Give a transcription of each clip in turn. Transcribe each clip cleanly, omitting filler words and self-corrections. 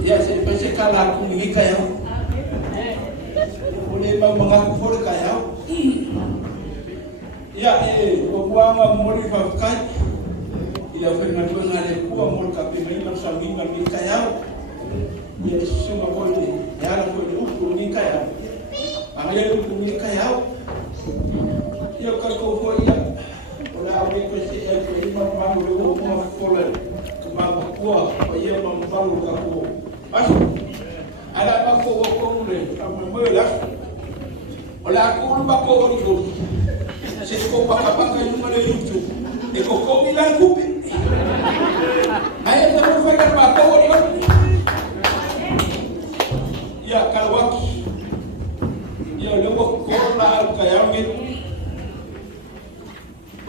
Ya, saya pasti kalah aku ni kaya. Boleh mengaku for kaya. Ya, buang mori fakai. Ia firman Tuhan ada kuah mori kapi memang sambil ni kaya. Ya, semua boleh. Ya, aku ni kaya. Ambil ni kaya. Ya, kalau kau ya. Orang awak pasti imam mahu rumah sekolah kemana kuah, ia membalu kaku. Masuk. Ada apa kau boleh? Kamu melihat? Oleh aku lupa kau itu. Sesuatu pakai yang mana itu? Kau bilang kupi. Ayah tak berfikir apa kau itu. Ya kalau waktu, ya lewat kau lah kaya gitu.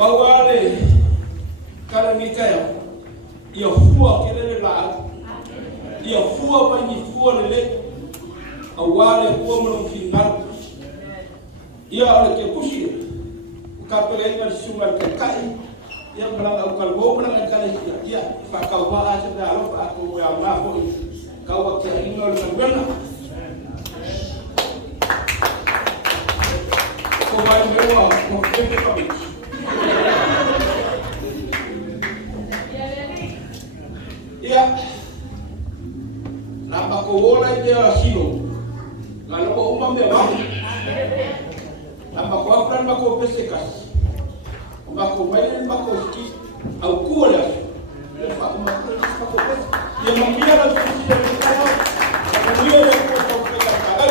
Bawale kala mikaya ya fuwa kelele la ya fuwa bani fuwa lele awale fuwa mno final ya ole ke kushi kapela ina sunga ke kai ya blanga ukal go blanga kala ya fa ka wa asa da alo fa ko ya ma ko ka wa ke ino le bena ko ba mewa ko ke ka bi ya napa ko wola dia silo ngalo ko umam de ba napa ko afran ba ko pesekas ba ko bayin ba ko ski au kuola ya fa ko ma ko pes ya mambia la sisi ya kaya ko ndio le ko ko ka kala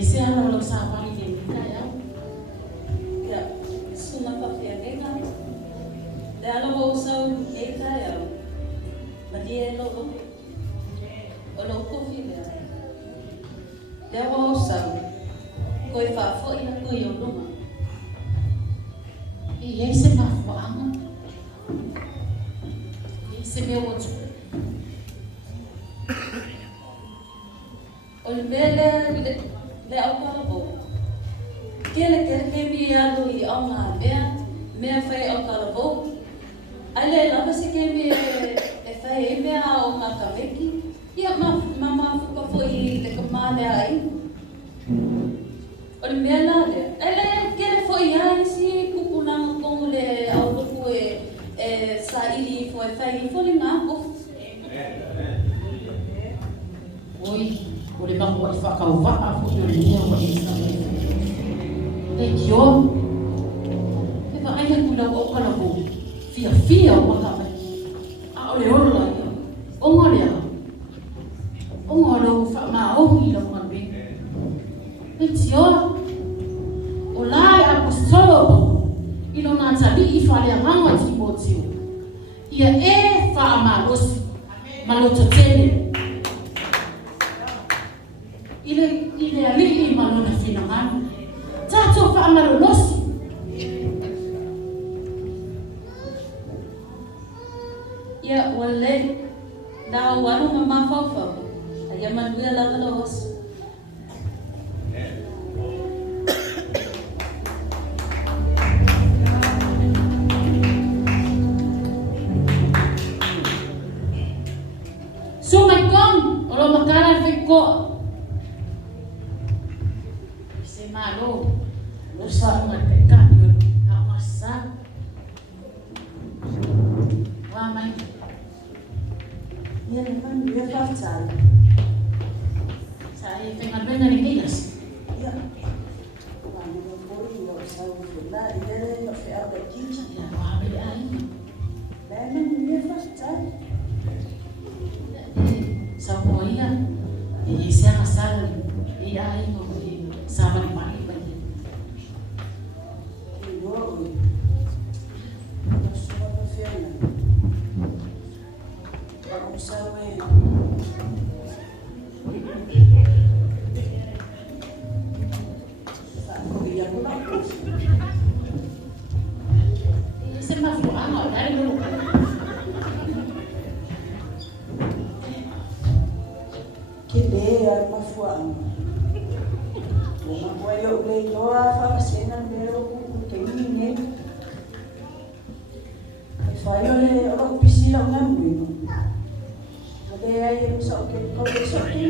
Ese ano lo sabe Lea o sau. Koe whafo ina koe o lunga. I se mafuanga. I se mea o tu. O le mele le au kalabo. Kele mi alu I au ngā mea whai au kalabo. Ai le lava se ke mi e whai e mea o ngā kameki. Ia mama fuka foi te kamale ai. O le mea la le. Ai le kele foi ai si kukunanga kongo le au luku e sa ili foi whai I foli ngā kofu. Oi, o le mahu ai whakauwaa fu I o le mea wa I sa mai. Le kio. Te wa aia kula o kalabo. Fia o makamai. A o le ola ia. Ongo lea. Ongo lo whamaongi la mga ring. Le tio. O lai a kustolo. Ino ngā tabi I whale a nganga ti mo tio. Ia e whaamalosi. Maloto tele. Ile alii malona fina ngana. Tato whaamalosi. Ia wale na wanu mama fofo. Ia manuia la kalos. So my God, olo makala fiko. Se malo, lo sa mateka yun. Awasa. Wamay. Ia naman ia faftal. Sa tengan ben ni Dias. Ia. Kami ngopori yo sa ufula ile yo fe ada kincha. Ya wamay ay. Memang ia faftal. Sa moya. Siya kasal. Ay mo sa mali pa din. Yo. Yo sua fiana. Vamos a ver. Se mafuanga, dali dulu. Kidea mafuanga. Uma coisa eu leio a cena meu que nem. Fai o piscina uma muito. Mas aí eu só que começou que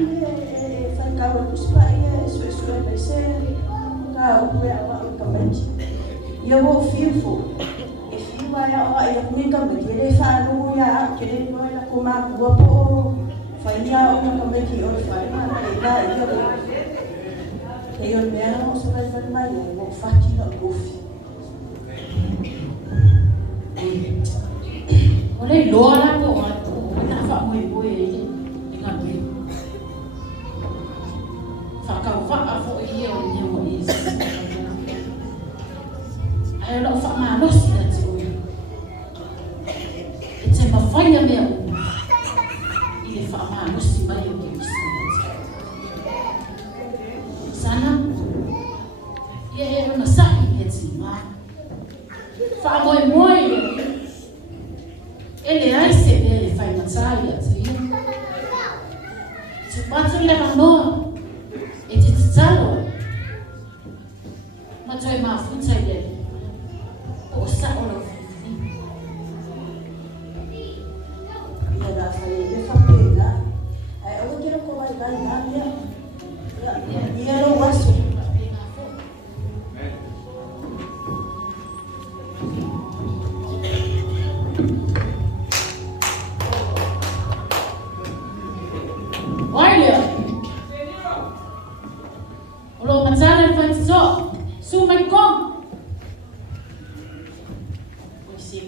faz cabo dos pais, isso vai ser tá o também. E eu vou fifo. E fio vai a minha também. Ele fala já que ele vai com uma boa fai já o também que eu fai mas aí eu e eu mesmo sou mais mais eu vou fazer na buff. Oleh lola ko ato na fa mo iboy ngabi. Fa ka fa afo iyo ni mo is. Ay lo fa malos na tio. It's a fire me. Ile fa malos si ba yo ki. Sana. Ye no sa iti ma. Fa mo ele ai se ele fai matsai ati. Tu patu le mano. E ti tsalo. Ma toi ma futa ile. O sa o lo fi. Ia da fai ele fa pena. Ai eu quero ko vai dar na minha. Ia lo waso.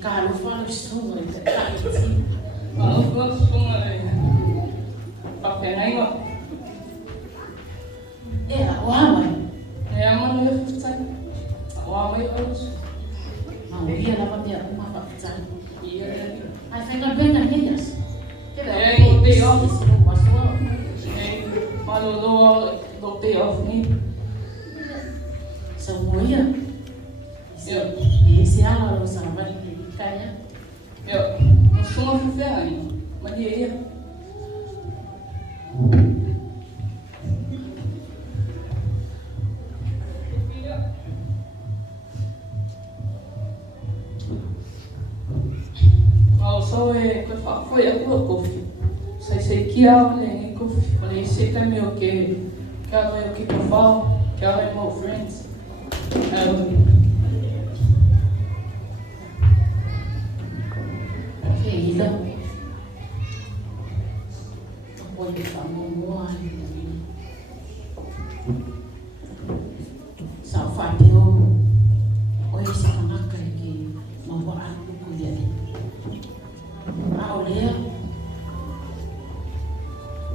Kalau falo sungai tak itu. Kalau falo sungai, pakai naik. Wamai. Mana ya futsal? Wamai harus. Mau dia dapat dia rumah pak futsal. Iya. Saya nggak benar dia. Dia masuk. lo pay off ni. Sa moia. Yo, Ese ala lo sa vale ni kaya. yo, no suma fufeani. Mas dia. So ko fa foi a tua kofi. Sai kia ne kofi. Ole se ka me o ke ka me o ke profile, ka me mo friends. Okay, ila. Ako di pa mo sa fateo. Oi se kanaka ki mawaan ko dele. Aolea.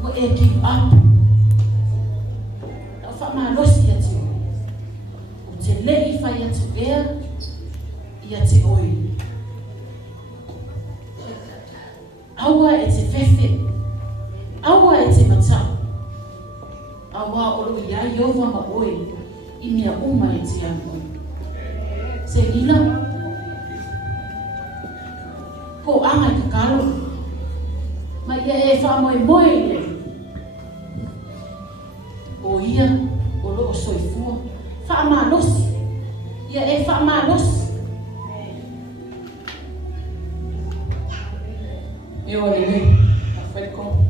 Wo e give up. Na fa ma losi ya tio. O te lei fa ya te vea ya te oi. Aua e te fefe. Aua e te mata. Aua olo ia iova ma oi. I mea uma e te anu. Se ila. Ko anga i kakalo. Ma ia e wha moe moe le. O ia, o loo soifua. Wha maa losi. Ia e wha maa losi. Eu olhei, foi com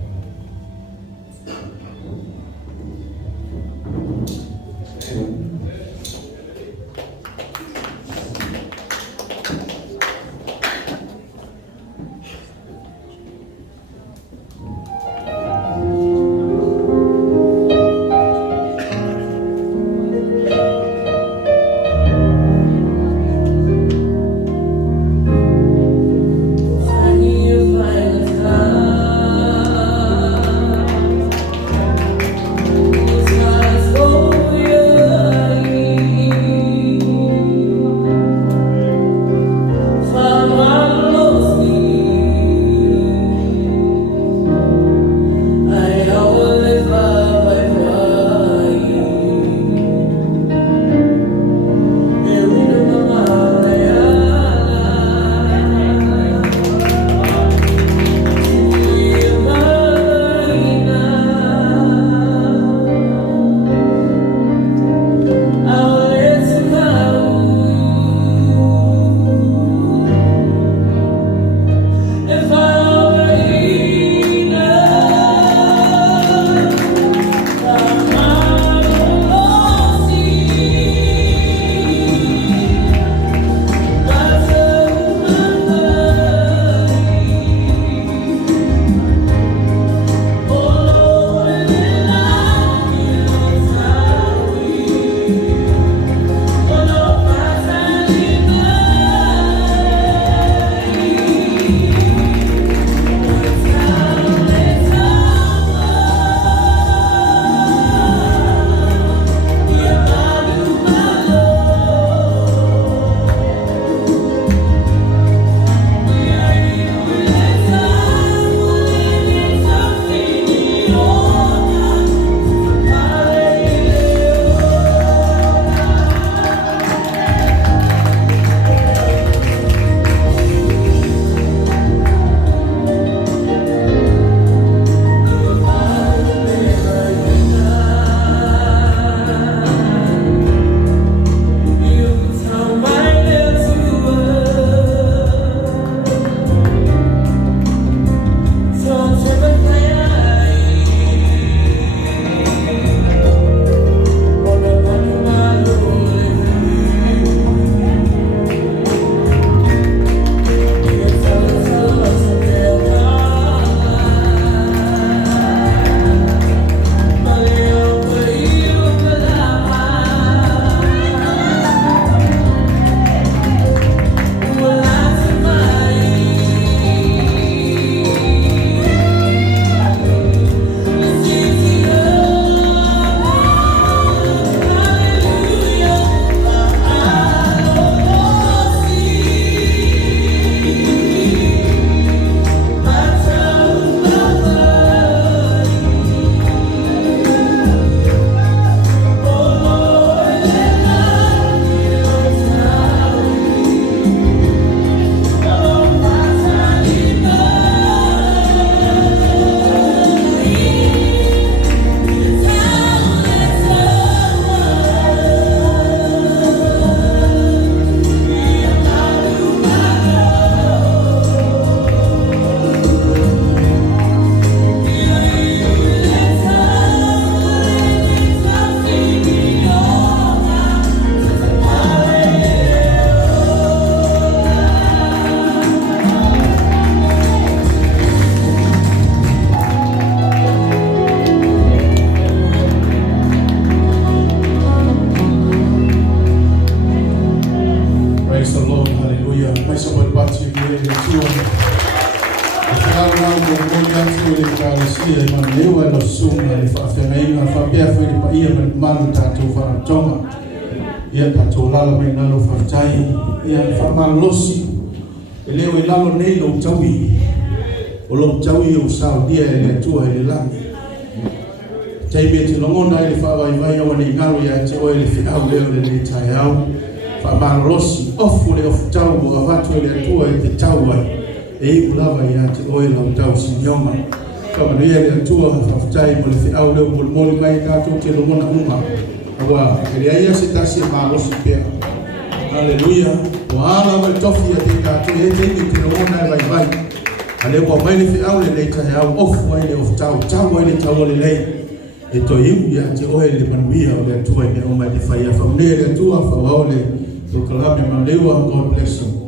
lewa lo sunga le whaafengaina whapea whele pa ia malu tātou wharatonga. Ia tātou lala mai nalo whaftai, ia whamalosi. E leo e lalo nei lo taui. O lo taui o Saudia e le atua e le langi. Taime te longona e le whaawai awa nei ngalo ia te oe le whiau leo le nei tai au. Whamalosi ofu le ofu tau mo avatu e le atua e te tauai. E iku lava ia te oe lau tau sinionga. Kama ia le atua whaftai mo le whiau leo mo le mori mai tātou te longona unga. Awa, kere aia se tasi malosi pia. Haleluya. Wa ala wa tofi ya te tātou e te imi te longona e vai. Ale wa mai le whiau le nei tai au ofu ai le ofu tau. Tau ai le tau le lei. E to iu ya te oe le manuia o le atua e me o mai te whaia. Whamne le atua whawao le kalame malewa. God bless you.